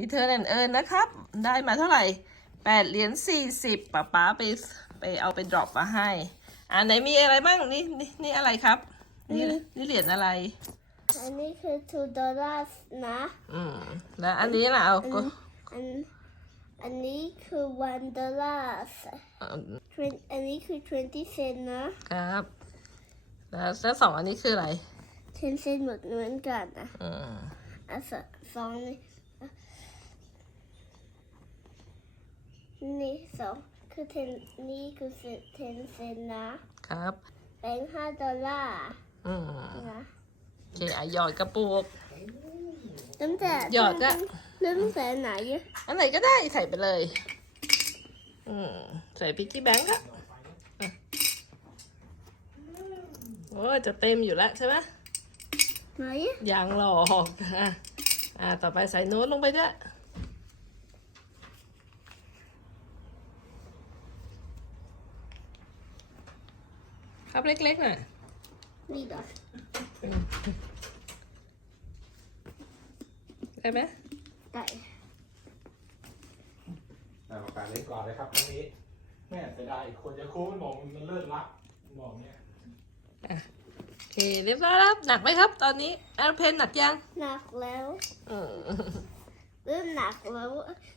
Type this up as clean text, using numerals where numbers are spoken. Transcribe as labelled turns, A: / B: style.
A: เธอแอนเอิญนะครับ ได้มาเท่าไหร่8 เหรียญ 40ป๊าไปเอาไปดรอปมาให้ไหนมีอะไรบ้างนี่อะไรครับนี่เหรียญอะไร
B: อันนี้คือ$2นะ
A: แล้วอันนี้ล่ะเอาก็
B: อันนี้คือ$1อันนี้คือ20 cents นะครับ
A: แล้วสองอันนี้คืออะไร
B: 10 centsเหมือนกันนะ อันสองนี่สองคือ10นี่คือ10 cents นะครับแบงค์$5นะ
A: โอเคหยอดกระปุก
B: ตั้งแต่
A: หยอดก็
B: เริ่มตั้งแต่ไหนอะ
A: อันไหนก็ได้ใส่ไปเลยใส่พิกกี้แบงก์ก็โอ้ยจะเต็มอยู่แล้วใช่ไหม
B: ไหนอะ
A: ยังหรอกต่อไปใส่โน้ตลงไปด้วยครับเล็กๆน่ะ
B: นี่เหรอ
A: ได้ไหม
B: ได้
C: ปากกาเล็กก่อนเลยครับตรงนี้แม่เสียดายคนจะคู่มันบอกมันเลิศละบอกเนี้ย
A: โอเคเรียบร้อยแล้วหนักไหมครับ ตอนนี้แอร์เพนหนักยัง
B: หนักแล้ว
A: อืม
B: เริ่มหนักแล้ว